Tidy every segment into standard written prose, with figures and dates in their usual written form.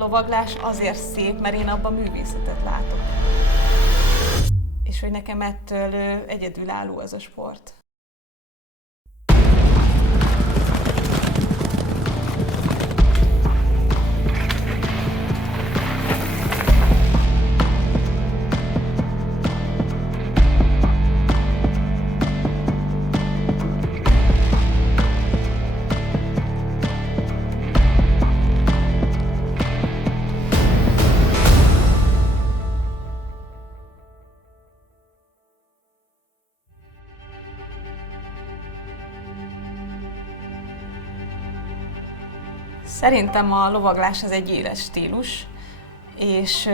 lovaglás azért szép, mert én abban művészetet látok. És hogy nekem ettől egyedülálló ez a sport. Szerintem a lovaglás az egy éles stílus, és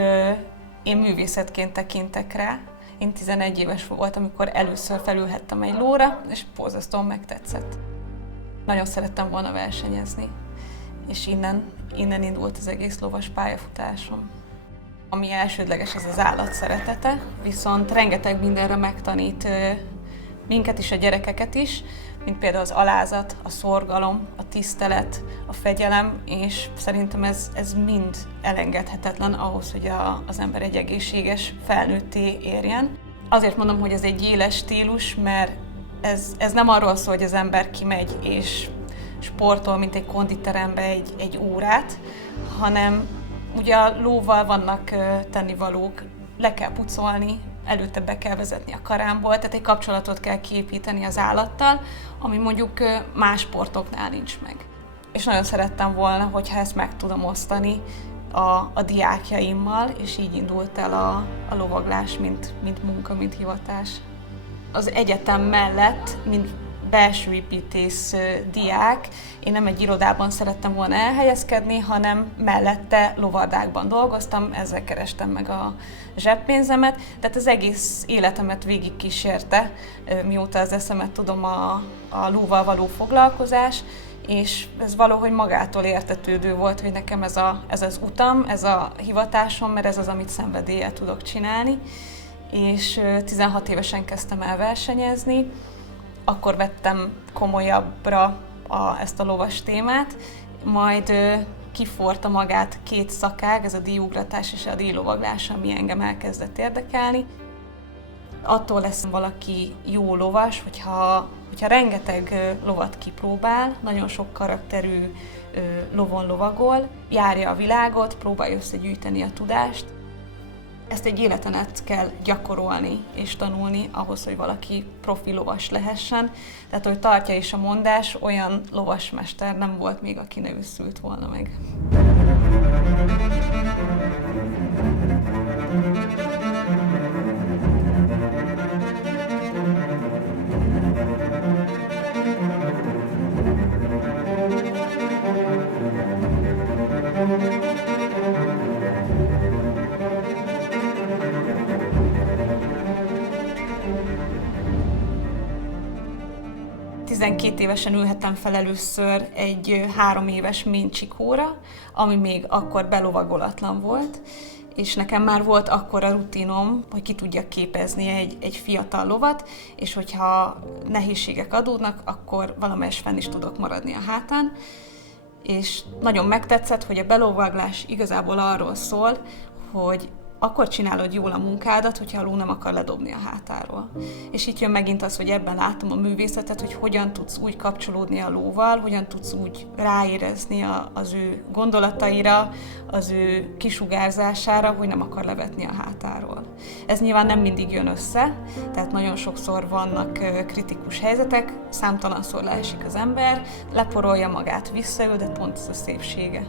én művészetként tekintek rá. Én 11 éves voltam, amikor először felülhettem egy lóra, és borzasztóan megtetszett. Nagyon szerettem volna versenyezni, és innen indult az egész lovas pályafutásom. Ami elsődleges, az az állat szeretete, viszont rengeteg mindenre megtanít minket is, a gyerekeket is, mint például az alázat, a szorgalom, a tisztelet, a fegyelem, és szerintem ez mind elengedhetetlen ahhoz, hogy az ember egy egészséges felnőtté érjen. Azért mondom, hogy ez egy éles stílus, mert ez nem arról szól, hogy az ember kimegy és sportol, mint egy konditerembe egy órát, hanem ugye a lóval vannak tennivalók, le kell pucolni, előtte be kell vezetni a karámból, tehát egy kapcsolatot kell kiépíteni az állattal, ami mondjuk más sportoknál nincs meg. És nagyon szerettem volna, hogyha ezt meg tudom osztani a diákjaimmal, és így indult el a lovaglás, mint munka, mint hivatás. Az egyetem mellett, mint belső építész diák, én nem egy irodában szerettem volna elhelyezkedni, hanem mellette lovardákban dolgoztam, ezzel kerestem meg a zseppénzemet, tehát az egész életemet végigkísérte, mióta az eszemet tudom a lóval való foglalkozás, és ez valahogy magától értetődő volt, hogy nekem ez az utam, ez a hivatásom, mert ez az, amit szenvedéllyel tudok csinálni, és 16 évesen kezdtem el versenyezni. Akkor vettem komolyabbra ezt a lovas témát, majd kiforrta magát két szakág, ez a díjugratás és a díjlovaglás, ami engem elkezdett érdekelni. Attól lesz valaki jó lovas, hogyha rengeteg lovat kipróbál, nagyon sok karakterű lovon lovagol, járja a világot, próbálja összegyűjteni a tudást. Ezt egy életen át kell gyakorolni és tanulni ahhoz, hogy valaki profi lovas lehessen. Tehát, hogy tartja is a mondás, olyan lovasmester nem volt még, aki ne őszült volna meg. 12 évesen ülhettem fel először egy 3 éves méncsikóra, ami még akkor belovagolatlan volt, és nekem már volt akkor a rutinom, hogy ki tudjak képezni egy fiatal lovat, és hogyha nehézségek adódnak, akkor valamelyest fenn is tudok maradni a hátán. És nagyon megtetszett, hogy a belovaglás igazából arról szól, hogy akkor csinálod jól a munkádat, hogyha a ló nem akar ledobni a hátáról. És itt jön megint az, hogy ebben látom a művészetet, hogy hogyan tudsz úgy kapcsolódni a lóval, hogyan tudsz úgy ráérezni az ő gondolataira, az ő kisugárzására, hogy nem akar levetni a hátáról. Ez nyilván nem mindig jön össze, tehát nagyon sokszor vannak kritikus helyzetek, számtalanszor leesik az ember, leporolja magát, visszaül, de pont ez a szépsége.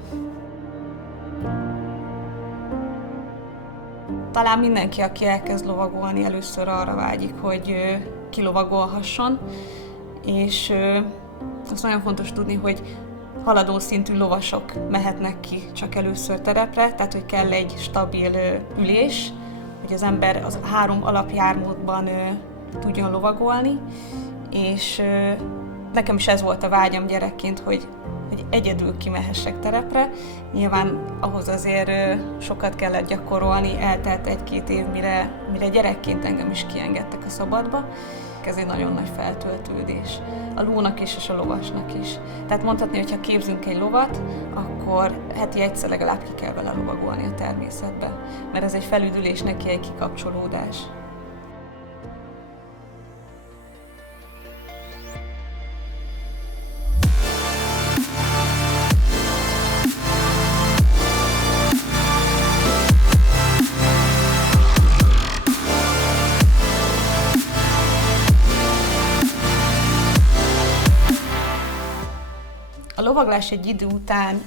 Talán mindenki, aki elkezd lovagolni, először arra vágyik, hogy kilovagolhasson, és azt nagyon fontos tudni, hogy haladó szintű lovasok mehetnek ki csak először terepre, tehát hogy kell egy stabil ülés, hogy az ember az 3 alapjármódban tudjon lovagolni, és nekem is ez volt a vágyam gyerekként, hogy egyedül kimehessek terepre. Nyilván ahhoz azért sokat kellett gyakorolni, eltelt 1-2 év, mire gyerekként engem is kiengedtek a szabadba. ez egy nagyon nagy feltöltődés. A lónak is, és a lovasnak is. Tehát mondhatni, hogy ha képzünk egy lovat, akkor heti egyszer legalább ki kell vele lovagolni a természetbe. Mert ez egy felüdülés, neki egy kikapcsolódás. A lovaglás egy idő után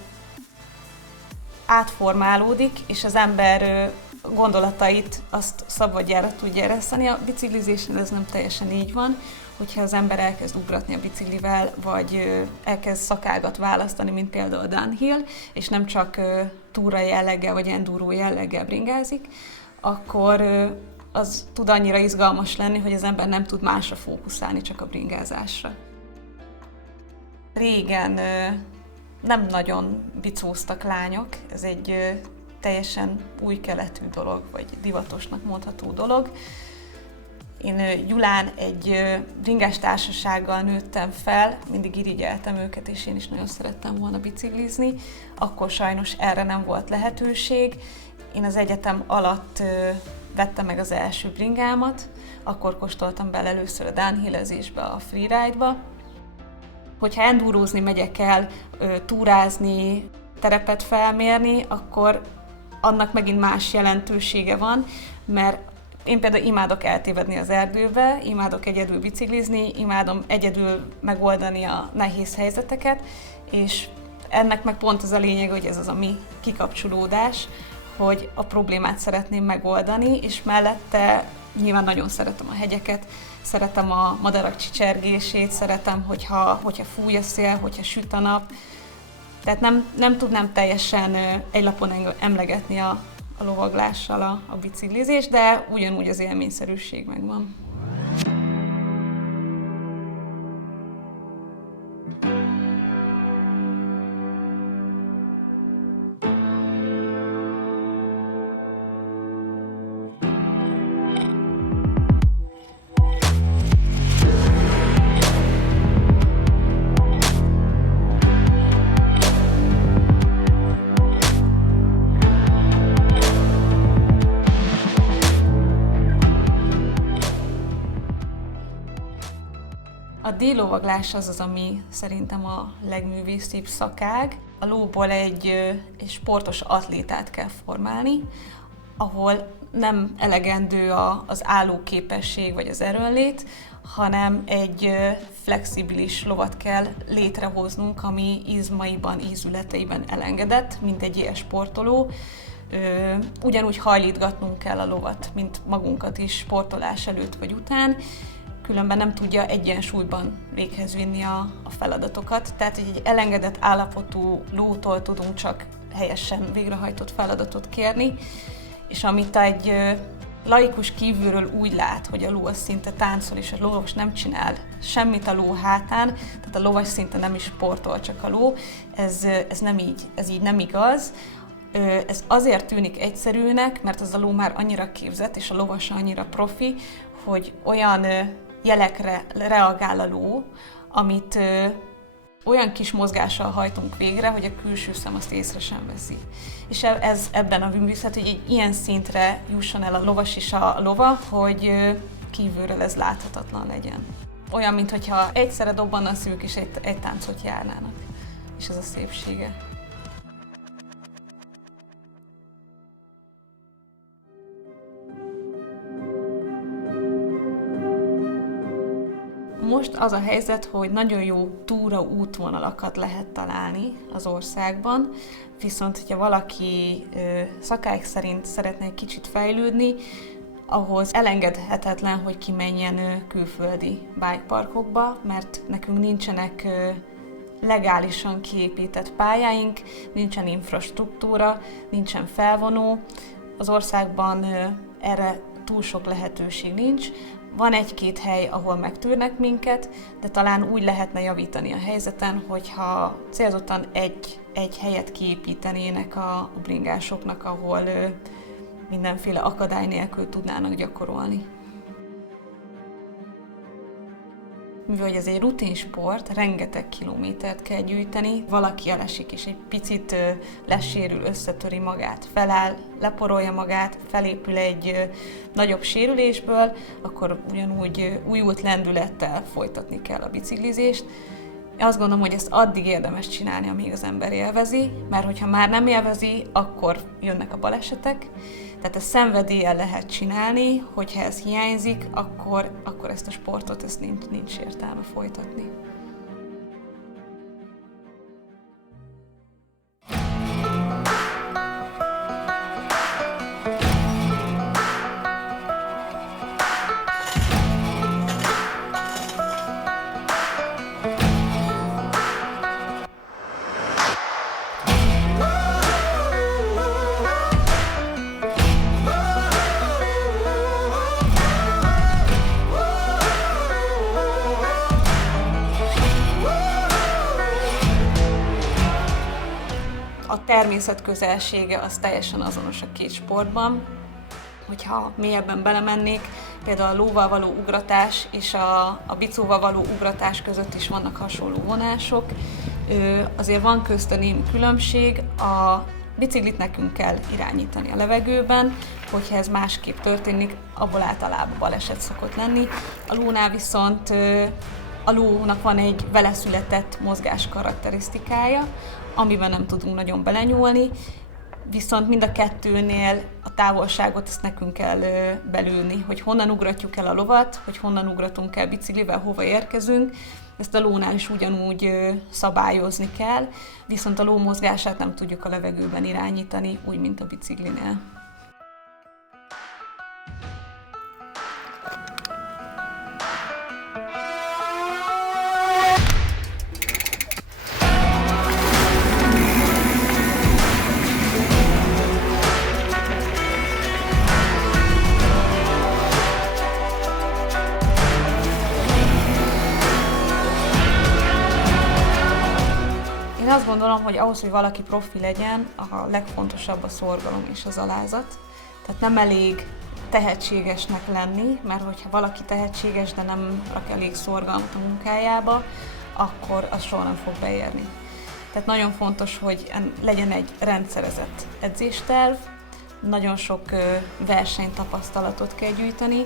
átformálódik, és az ember gondolatait azt szabadjára tudja ereszteni. A biciklizésen ez nem teljesen így van, hogyha az ember elkezd ugratni a biciklivel, vagy elkezd szakágat választani, mint például a downhill, és nem csak túra jelleggel, vagy enduro jelleggel bringázik, akkor az tud annyira izgalmas lenni, hogy az ember nem tud másra fókuszálni, csak a bringázásra. Régen nem nagyon bicóztak lányok, ez egy teljesen új keletű dolog, vagy divatosnak mondható dolog. Én Gyulán egy bringás társasággal nőttem fel, mindig irigyeltem őket, és én is nagyon szerettem volna biciklizni. Akkor sajnos erre nem volt lehetőség. Én az egyetem alatt vettem meg az első bringámat, akkor kóstoltam bele először a downhillezésbe, a freeride-ba. Hogyha endurózni megyek el, túrázni, terepet felmérni, akkor annak megint más jelentősége van, mert én például imádok eltévedni az erdőbe, imádok egyedül biciklizni, imádom egyedül megoldani a nehéz helyzeteket, és ennek meg pont az a lényeg, hogy ez az a mi kikapcsolódás, hogy a problémát szeretném megoldani, és mellette nyilván nagyon szeretem a hegyeket, szeretem a madarak csicsergését, szeretem, hogyha fúj a szél, hogyha süt a nap. Tehát nem tudnám teljesen egy lapon emlegetni a lovaglással a biciklizést, de ugyanúgy az élményszerűség megvan. A díjlovaglás az, ami szerintem a legművészibb szakág. A lóból egy sportos atlétát kell formálni, ahol nem elegendő az állóképesség vagy az erőnlét, hanem egy flexibilis lovat kell létrehoznunk, ami izmaiban, ízületeiben elengedett, mint egy ilyen sportoló. Ugyanúgy hajlítgatnunk kell a lovat, mint magunkat is sportolás előtt vagy után, különben nem tudja egyensúlyban véghez vinni a feladatokat. Tehát egy elengedett állapotú lótól tudunk csak helyesen végrehajtott feladatot kérni, és amit egy laikus kívülről úgy lát, hogy a ló az szinte táncol, és a lovas nem csinál semmit a ló hátán, tehát a lovas szinte nem is sportol, csak a ló, ez nem így, ez így nem igaz. Ez azért tűnik egyszerűnek, mert az a ló már annyira képzett, és a lovas annyira profi, hogy olyan jelekre reagál a ló, amit olyan kis mozgással hajtunk végre, hogy a külső szem azt észre sem veszi. És ez ebben a művészet, hogy egy ilyen szintre jusson el a lovas és a lova, hogy kívülről ez láthatatlan legyen. Olyan, mintha egyszerre dobbanna a szívük és egy táncot járnának. És ez a szépsége. Most az a helyzet, hogy nagyon jó túra útvonalakat lehet találni az országban, viszont hogyha valaki szakáig szerint szeretne egy kicsit fejlődni, ahhoz elengedhetetlen, hogy kimenjen külföldi bikeparkokba, mert nekünk nincsenek legálisan kiépített pályáink, nincsen infrastruktúra, nincsen felvonó. Az országban erre túl sok lehetőség nincs. Van egy-két hely, ahol megtűrnek minket, de talán úgy lehetne javítani a helyzeten, hogyha célzottan egy helyet kiépítenének a bringásoknak, ahol mindenféle akadály nélkül tudnának gyakorolni. Mivel ez egy rutinsport, rengeteg kilométert kell gyűjteni, valaki elesik és egy picit lesérül, összetöri magát, feláll, leporolja magát, felépül egy nagyobb sérülésből, akkor ugyanúgy újult lendülettel folytatni kell a biciklizést. Azt gondolom, hogy ezt addig érdemes csinálni, amíg az ember élvezi, mert hogyha már nem élvezi, akkor jönnek a balesetek. Tehát ezt szenvedéllyel lehet csinálni, hogyha ez hiányzik, akkor ezt a sportot nincs értelme folytatni. A természet közelsége az teljesen azonos a két sportban. Hogyha mélyebben belemennék, például a lóval való ugratás és a bicóval való ugratás között is vannak hasonló vonások. Azért van közte némi különbség, a biciklit nekünk kell irányítani a levegőben, hogyha ez másképp történik, abból általában baleset szokott lenni. A lónál viszont a lónak van egy vele született mozgás karakterisztikája, amiben nem tudunk nagyon belenyúlni, viszont mind a kettőnél a távolságot ezt nekünk kell belülni, hogy honnan ugratjuk el a lovat, hogy honnan ugratunk el biciklivel, hova érkezünk. Ezt a lónál is ugyanúgy szabályozni kell, viszont a ló mozgását nem tudjuk a levegőben irányítani, úgy, mint a biciklinél. Én azt gondolom, hogy ahhoz, hogy valaki profi legyen, a legfontosabb a szorgalom és az alázat. Tehát nem elég tehetségesnek lenni, mert hogyha valaki tehetséges, de nem rak elég szorgalmat a munkájába, akkor az soha nem fog beérni. Tehát nagyon fontos, hogy legyen egy rendszerezett edzésterv, nagyon sok versenytapasztalatot kell gyűjteni,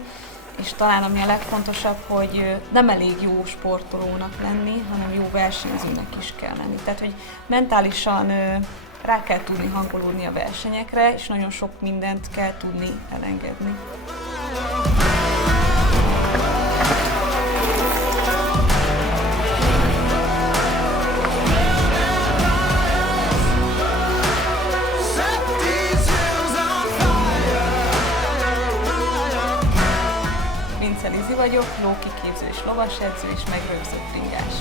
és talán ami a legfontosabb, hogy nem elég jó sportolónak lenni, hanem jó versenyzőnek is kell lenni. Tehát, hogy mentálisan rá kell tudni hangolódni a versenyekre, és nagyon sok mindent kell tudni elengedni. Vince Lizi vagyok, lókiképző és lovasedző és megrögzött bringás.